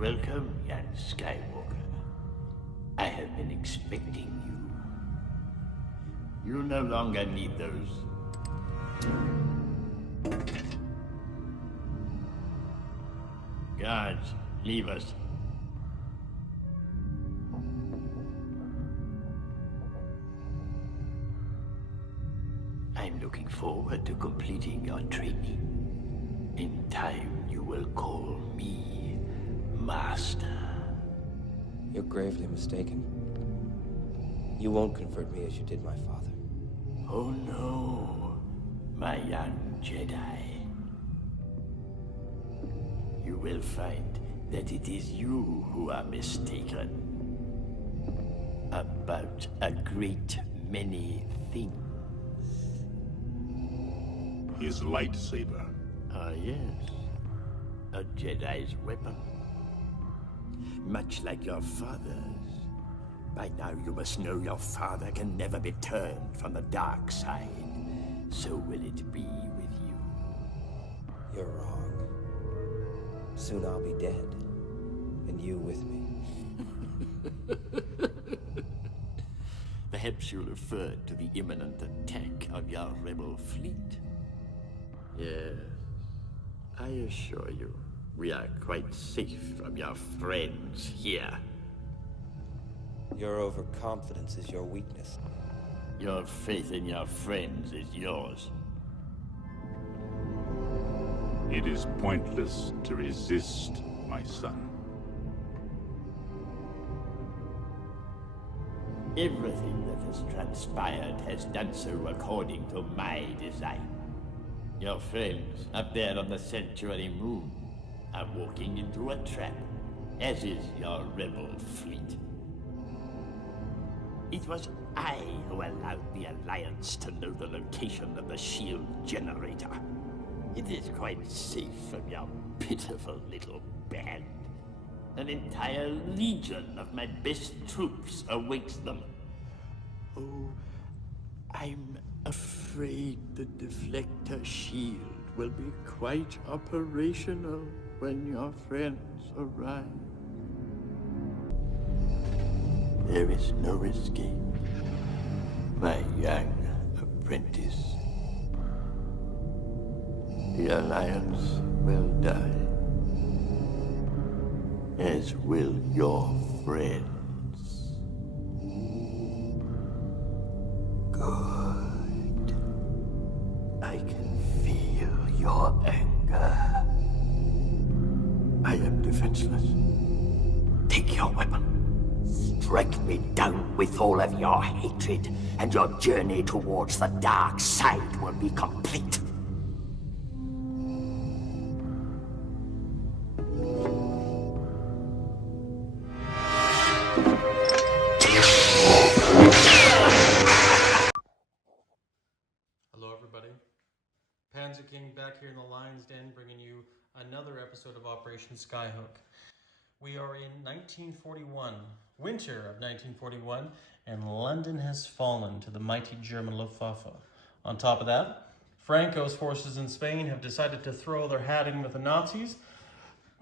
Welcome, young Skywalker. I have been expecting you. You no longer need those. Guards, leave us. I'm looking forward to completing your training. In time, you will call me Master. You're gravely mistaken. You won't convert me as you did my father. Oh no, my young Jedi. You will find that it is you who are mistaken. About a great many things. His lightsaber. Ah, yes. A Jedi's weapon. Much like your father's. By now you must know your father can never be turned from the dark side. So will it be with you. You're wrong. Soon I'll be dead. And you with me. Perhaps you referred to the imminent attack of your rebel fleet. Yes, I assure you, we are quite safe from your friends here. Your overconfidence is your weakness. Your faith in your friends is yours. It is pointless to resist, my son. Everything that has transpired has done so according to my design. Your friends up there on the Sanctuary Moon are walking into a trap, as is your rebel fleet. It was I who allowed the Alliance to know the location of the shield generator. It is quite safe from your pitiful little band. An entire legion of my best troops awaits them. Oh, I'm afraid the deflector shield will be quite operational when your friends arrive. There is no escape, my young apprentice. The Alliance will die, as will your friends. Good. I can feel your anger. I am defenseless. Take your weapon. Strike me down with all of your hatred, and your journey towards the dark side will be complete. Hello everybody, Panzer King back here in the Lion's Den bringing you another episode of Operation Skyhook. We are in 1941, winter of 1941, and London has fallen to the mighty German Luftwaffe. On top of that, Franco's forces in Spain have decided to throw their hat in with the Nazis,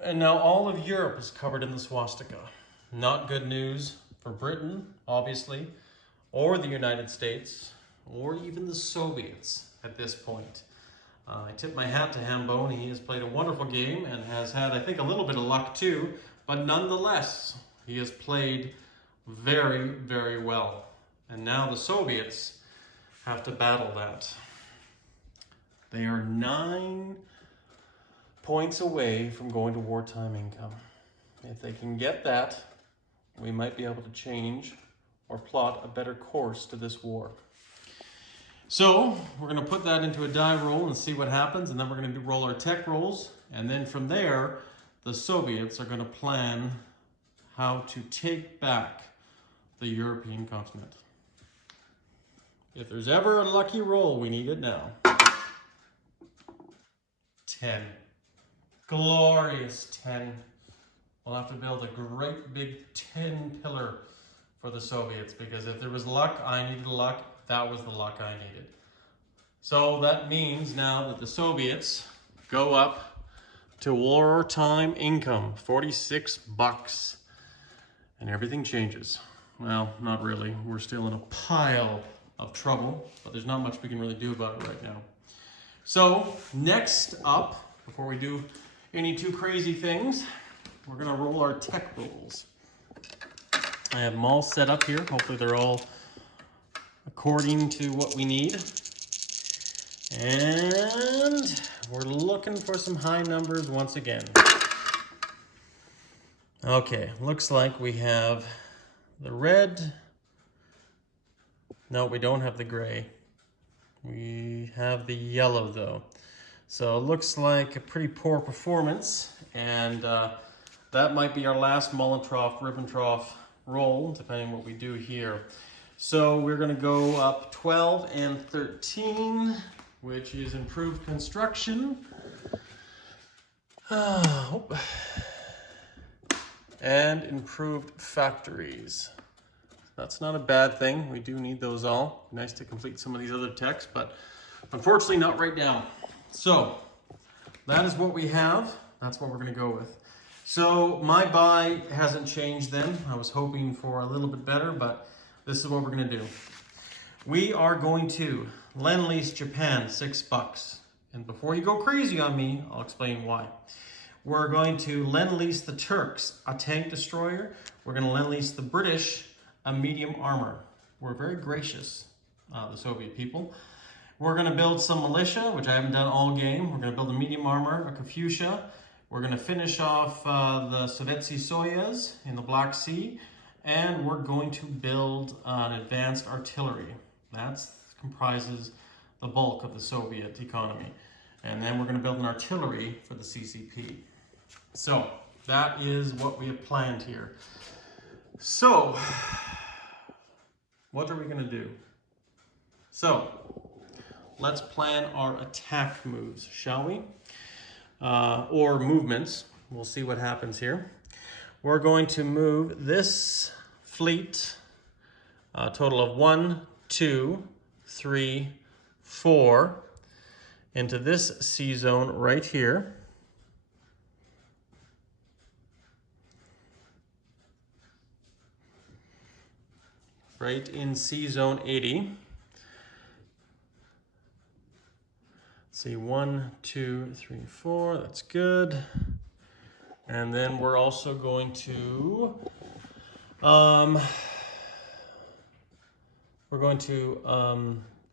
and now all of Europe is covered in the swastika. Not good news for Britain, obviously, or the United States, or even the Soviets at this point. I tip my hat to Hambone. He has played a wonderful game and has had, I think, a little bit of luck too, but nonetheless, he has played very, very well. And now the Soviets have to battle that. They are 9 points away from going to wartime income. If they can get that, we might be able to change or plot a better course to this war. So we're going to put that into a die roll and see what happens, and then we're going to roll our tech rolls, and then from there the Soviets are going to plan how to take back the European continent. If there's ever a lucky roll, we need it now. 10. Glorious 10. We'll have to build a great big 10 pillar for the Soviets, because if there was luck, I needed luck. That was the luck I needed. So that means now that the Soviets go up to wartime income, 46 bucks. And everything changes. Well, not really. We're still in a pile of trouble, but there's not much we can really do about it right now. So, next up, before we do any too crazy things, we're gonna roll our tech rolls. I have them all set up here. Hopefully they're all according to what we need. And we're looking for some high numbers once again. Okay, looks like we have the red. No, we don't have the gray. We have the yellow though. So it looks like a pretty poor performance, and that might be our last Molotov, Ribbentrop roll, depending on what we do here. So we're gonna go up 12 and 13, which is improved construction. And improved factories. That's not a bad thing. We do need those all. Nice to complete some of these other techs, but unfortunately not right now. So that is what we have. That's what we're gonna go with. So my buy hasn't changed then. I was hoping for a little bit better, but this is what we're gonna do. We are going to Lend-Lease Japan, 6 bucks. And before you go crazy on me, I'll explain why. We're going to Lend-Lease the Turks, a tank destroyer. We're gonna Lend-Lease the British, a medium armor. We're very gracious, the Soviet people. We're gonna build some militia, which I haven't done all game. We're gonna build a medium armor, a Katyusha. We're gonna finish off the U.S.S.R in the Black Sea. And we're going to build an advanced artillery. That comprises the bulk of the Soviet economy. And then we're gonna build an artillery for the CCP. So that is what we have planned here. So, what are we gonna do? So, let's plan our attack moves, shall we? Or movements. We'll see what happens here. We're going to move this fleet, a total of 1, 2, 3, 4, into this sea zone right here. Right in sea zone 80. Let's see, 1, 2, 3, 4, that's good. And then we're also going to,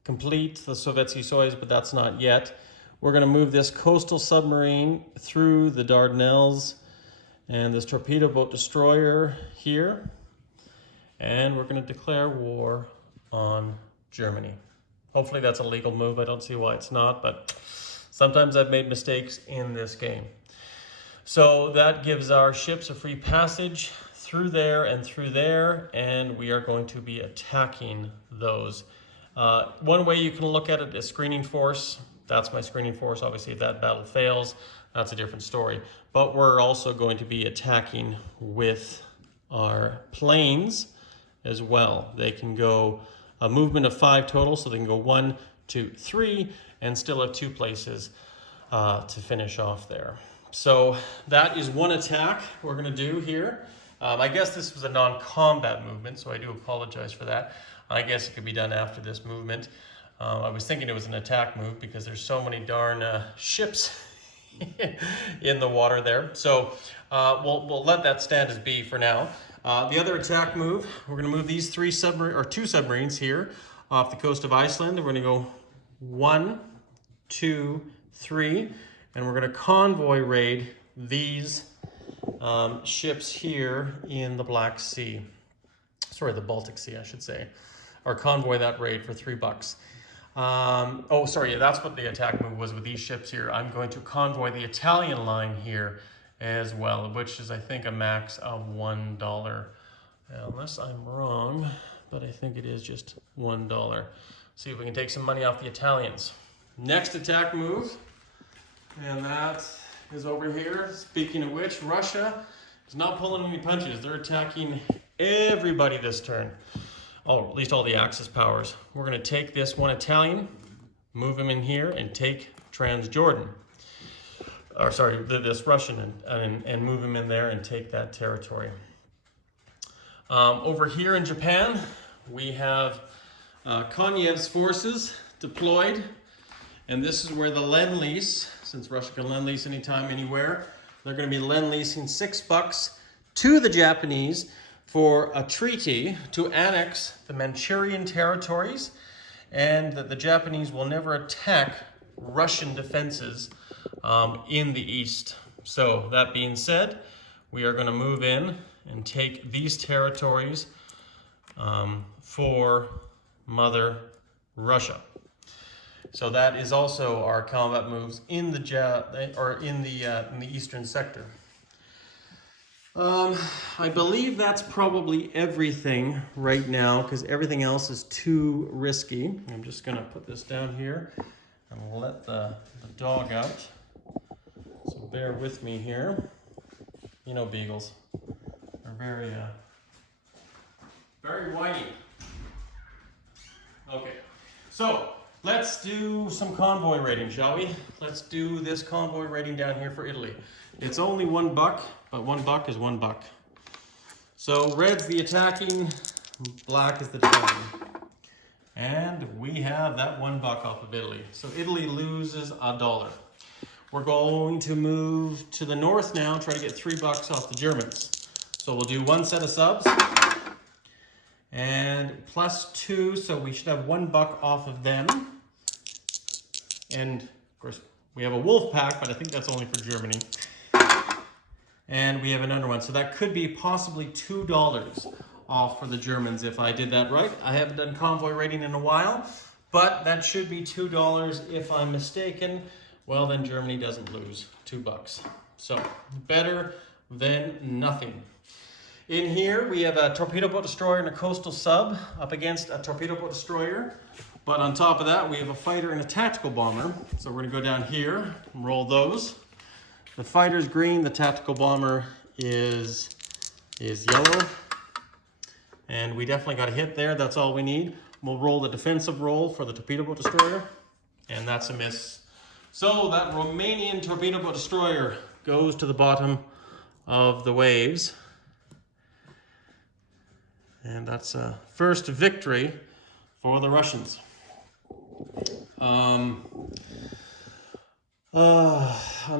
complete the Soviet-Soyuz, but that's not yet. We're gonna move this coastal submarine through the Dardanelles and this torpedo boat destroyer here. And we're gonna declare war on Germany. Hopefully that's a legal move. I don't see why it's not, but sometimes I've made mistakes in this game. So that gives our ships a free passage through there, and we are going to be attacking those. One way you can look at it is screening force. That's my screening force. Obviously, if that battle fails, that's a different story. But we're also going to be attacking with our planes as well. They can go a movement of 5 total, so they can go 1, 2, 3, and still have 2 places to finish off there. So that is one attack we're gonna do here. I guess this was a non-combat movement, so I do apologize for that. I guess it could be done after this movement. I was thinking it was an attack move because there's so many darn ships in the water there. So we'll let that stand as B for now. The other attack move, we're gonna move these 2 submarines here off the coast of Iceland. We're gonna go 1, 2, 3, and we're gonna convoy raid these ships here in the Black Sea. Sorry, the Baltic Sea, I should say. Or convoy that raid for 3 bucks. Oh, sorry, yeah, that's what the attack move was with these ships here. I'm going to convoy the Italian line here as well, which is, I think, a max of $1. Unless I'm wrong, but I think it is just $1. See if we can take some money off the Italians. Next attack move, and that is over here. Speaking of which, Russia is not pulling any punches. They're attacking everybody this turn. Oh, at least all the Axis powers. We're gonna take this one Italian, move him in here, and take Transjordan. or sorry, this Russian, and move him in there and take that territory. Over here in Japan, we have Konyev's forces deployed, and this is where the Lend-Lease, since Russia can Lend-Lease anytime, anywhere, they're going to be Lend-Leasing $6 to the Japanese for a treaty to annex the Manchurian territories, and that the Japanese will never attack Russian defenses in the east. So that being said, we are going to move in and take these territories for Mother Russia. So that is also our combat moves in the eastern sector. I believe that's probably everything right now, because everything else is too risky. I'm just going to put this down here and let the dog out. So bear with me here. You know, beagles are very whiny. Okay, so let's do some convoy raiding, shall we? Let's do this convoy raiding down here for Italy. It's only $1, but $1 is $1. So red's the attacking, black is the defending. And we have that $1 off of Italy. So Italy loses $1. We're going to move to the north now, try to get $3 off the Germans. So we'll do one set of subs and +2, so we should have $1 off of them. And of course, we have a wolf pack, but I think that's only for Germany. And we have another one, so that could be possibly $2 off for the Germans if I did that right. I haven't done convoy raiding in a while, but that should be $2 if I'm mistaken. Well, then Germany doesn't lose $2. So better than nothing. In here, we have a torpedo boat destroyer and a coastal sub up against a torpedo boat destroyer. But on top of that, we have a fighter and a tactical bomber. So we're gonna go down here and roll those. The fighter's green, the tactical bomber is yellow. And we definitely got a hit there, that's all we need. We'll roll the defensive roll for the torpedo boat destroyer, and that's a miss. So that Romanian torpedo boat destroyer goes to the bottom of the waves. And that's a first victory for the Russians. On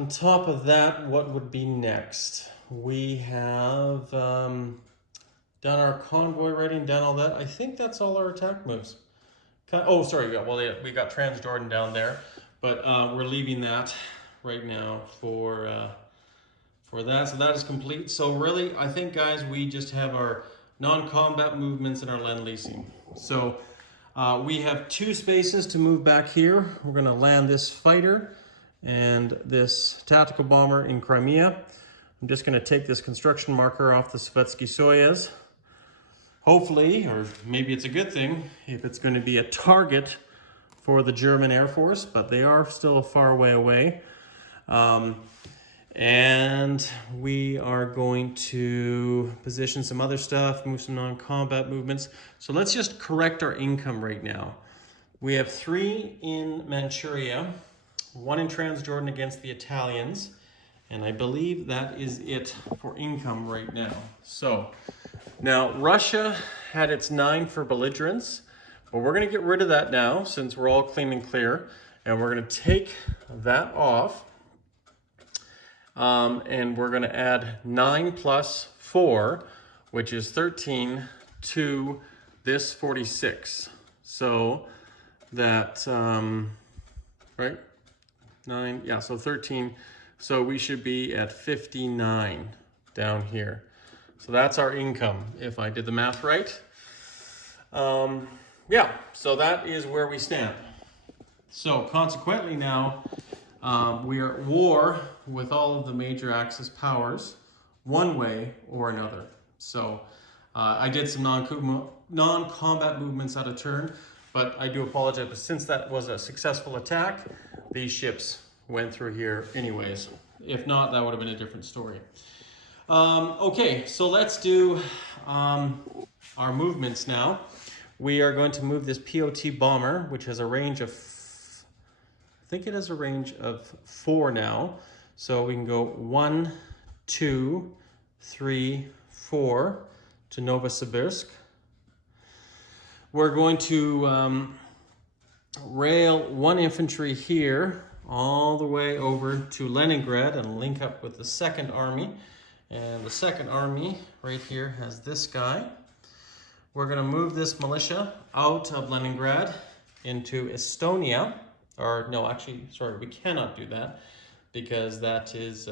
top of that, what would be next? We have done our convoy raiding, done all that. I think that's all our attack moves. Oh, sorry, we got Transjordan down there, but we're leaving that right now for that. So that is complete. So really, I think, guys, we just have our non-combat movements and our Lend-Leasing. So we have 2 spaces to move back here. We're going to land this fighter and this tactical bomber in Crimea. I'm just going to take this construction marker off the Sovietsky Soyuz. Hopefully, or maybe it's a good thing, if it's going to be a target for the German Air Force, but they are still a far way away. And we are going to position some other stuff, move some non-combat movements. So let's just correct our income right now. We have 3 in Manchuria, 1 in Transjordan against the Italians, and I believe that is it for income right now. So now Russia had its 9 for belligerence, but we're going to get rid of that now since we're all clean and clear, and we're going to take that off. And we're going to add 9 plus 4, which is 13, to this 46. So that, right? 9, yeah, so 13. So we should be at 59 down here. So that's our income, if I did the math right. Yeah, so that is where we stand. So consequently now, we are at war with all of the major Axis powers, one way or another. So I did some non-combat movements out of turn, but I do apologize. But since that was a successful attack, these ships went through here anyways. If not, that would have been a different story. Okay, so let's do our movements now. We are going to move this POT bomber, which has a range of, I think it has a range of 4 now. So we can go 1, 2, 3, 4 to Novosibirsk. We're going to rail 1 infantry here all the way over to Leningrad and link up with the 2nd Army. And the 2nd Army right here has this guy. We're going to move this militia out of Leningrad into Estonia. Or no, actually, sorry, we cannot do that because that is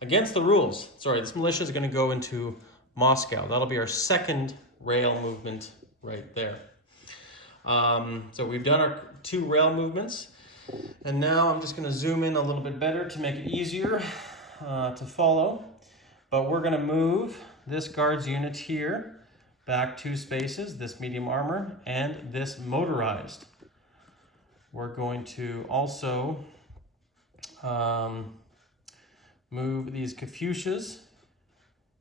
against the rules. Sorry, this militia is going to go into Moscow. That'll be our 2nd rail movement right there. So we've done our 2 rail movements, and now I'm just going to zoom in a little bit better to make it easier to follow. But we're going to move this guards unit here back 2 spaces, this medium armor and this motorized. We're going to also move these Katyushas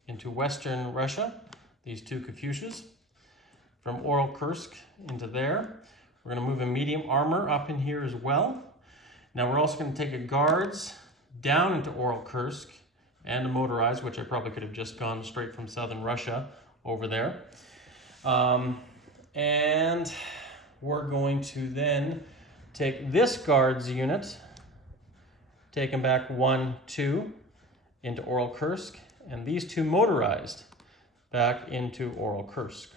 into Western Russia, these 2 Katyushas, from Kursk into there. We're going to move a medium armor up in here as well. Now we're also going to take a guards down into Kursk and a motorized, which I probably could have just gone straight from southern Russia over there. And we're going to then take this guards unit, take them back 1, 2 into Kursk, and these 2 motorized back into Kursk.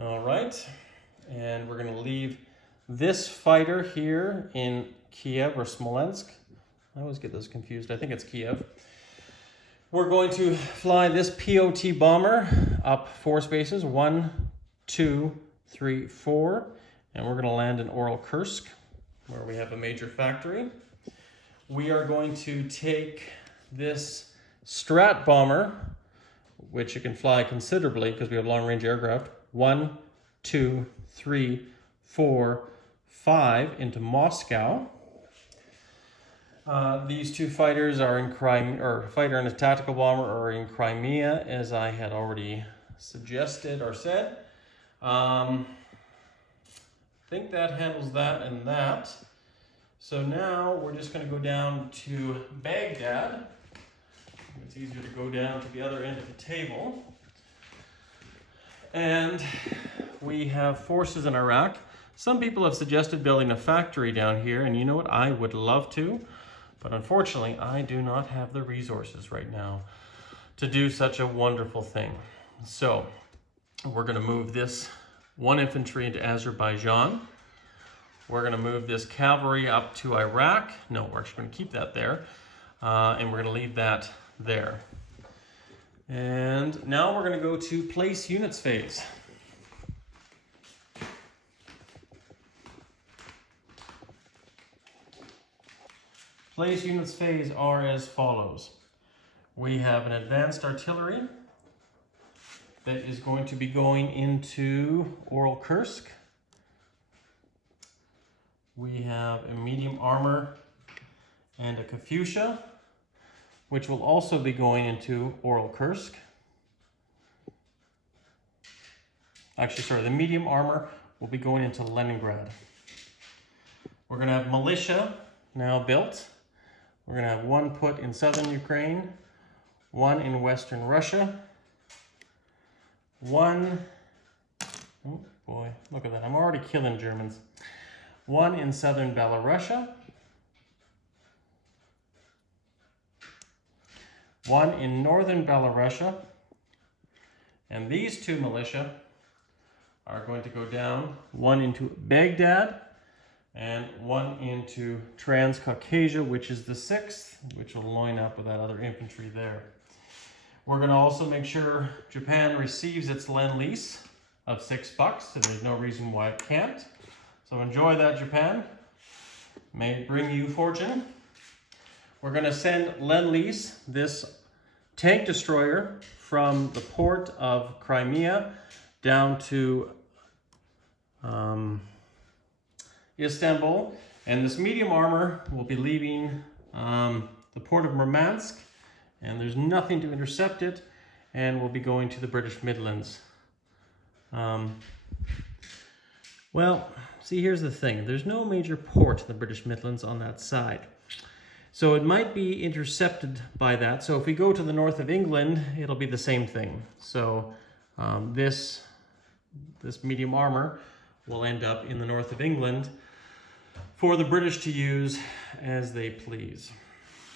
All right, and we're going to leave this fighter here in Kiev or Smolensk. I always get those confused. I think it's Kiev. We're going to fly this POT bomber up 4 spaces, 1, 2, 3, 4, and we're going to land in Kursk, where we have a major factory. We are going to take this Strat bomber, which it can fly considerably because we have long-range aircraft, 1, 2, 3, 4, 5 into Moscow. These 2 fighters are in Crimea, or fighter and a tactical bomber are in Crimea, as I had already suggested or said. I think that handles that and that. So now we're just going to go down to Baghdad. It's easier to go down to the other end of the table. And we have forces in Iraq. Some people have suggested building a factory down here, and you know what? I would love to, but unfortunately, I do not have the resources right now to do such a wonderful thing. So we're going to move this 1 infantry into Azerbaijan. We're going to move this cavalry up to Iraq. No, we're actually going to keep that there, and we're going to leave that there. And now we're going to go to place units phase. Place units phase are as follows. We have an advanced artillery that is going to be going into Kursk. We have a medium armor and a Katyusha, which will also be going into Kursk. Actually, sorry, the medium armor will be going into Leningrad. We're going to have militia now built. We're going to have 1 put in southern Ukraine, 1 in western Russia, 1, oh boy, look at that, I'm already killing Germans, 1 in southern Belarusia, 1 in northern Belarusia, and these 2 militia are going to go down, 1 into Baghdad and 1 into Transcaucasia, which is the 6th, which will line up with that other infantry there. We're going to also make sure Japan receives its Lend-Lease of $6, and there's no reason why it can't. So enjoy that, Japan. May it bring you fortune. We're going to send Lend-Lease this tank destroyer from the port of Crimea down to Istanbul, and this medium armor will be leaving the port of Murmansk, and there's nothing to intercept it, and we'll be going to the British Midlands. Well, see, here's the thing. There's no major port in the British Midlands on that side. So it might be intercepted by that. So if we go to the north of England, it'll be the same thing. So this medium armor will end up in the north of England for the British to use as they please.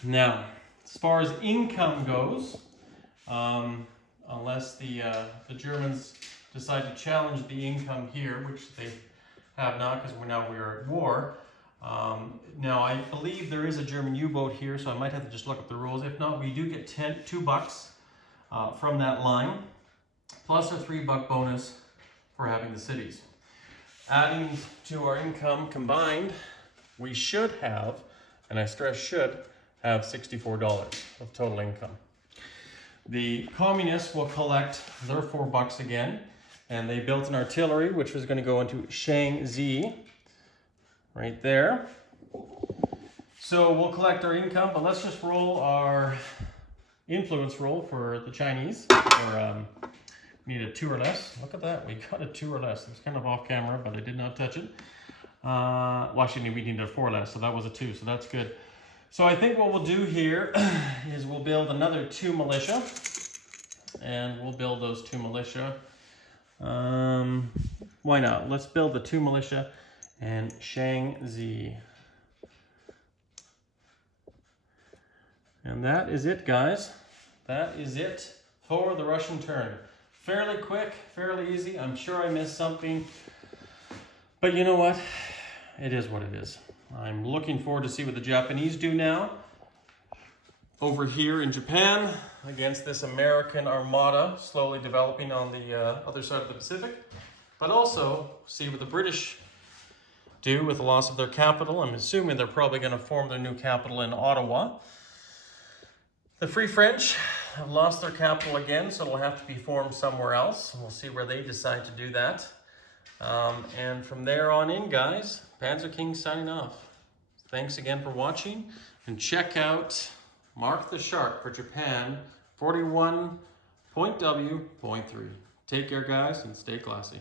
Now, as far as income goes, unless the Germans decide to challenge the income here, which they have not, because we're at war. Now, I believe there is a German U-boat here, so I might have to just look up the rules. If not, we do get $2 from that line, plus a $3 bonus for having the cities. Adding to our income combined, we should have, and I stress should, have $64 of total income. The communists will collect their $4 again, and they built an artillery which was going to go into Shaanxi, right there. So we'll collect our income, but let's just roll our influence roll for the Chinese. We need a 2 or less. Look at that, we got a 2 or less. It was kind of off camera, but I did not touch it. Well, actually, we needed a 4 less, so that was a 2, so that's good. So I think what we'll do here is we'll build another 2 militia, and we'll build those 2 militia. Why not? Let's build the 2 militia and Shaanxi. And that is it, guys. That is it for the Russian turn. Fairly quick, fairly easy. I'm sure I missed something, but you know what? It is what it is. I'm looking forward to see what the Japanese do now over here in Japan against this American armada slowly developing on the other side of the Pacific, but also see what the British do with the loss of their capital. I'm assuming they're probably going to form their new capital in Ottawa. The Free French have lost their capital again, so it'll have to be formed somewhere else. We'll see where they decide to do that. And from there on in, guys, Panzer King signing off. Thanks again for watching, and check out Mark the Shark for Japan, 41.W.2. Take care, guys, and stay classy.